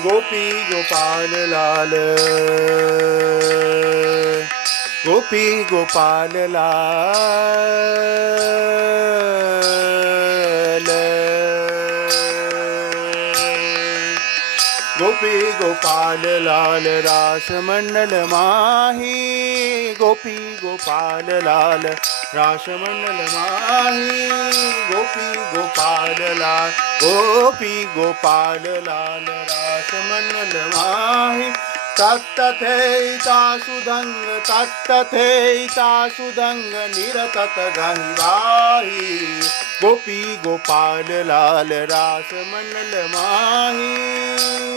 गोपी गोपाल लाल, गोपी गोपाल लाल, गोपी गोपाल लाल रास मंडल माही, गोपी गोपाल लाल रास मंडल माही, गोपी गोपाल लाल, गोपी गोपाल लाल रास मंडल माही, तत्तथैता सुदंग, तत्तथैता सुदंग निरतत गंगाही, गोपी गोपाल लाल रास मंडल माही,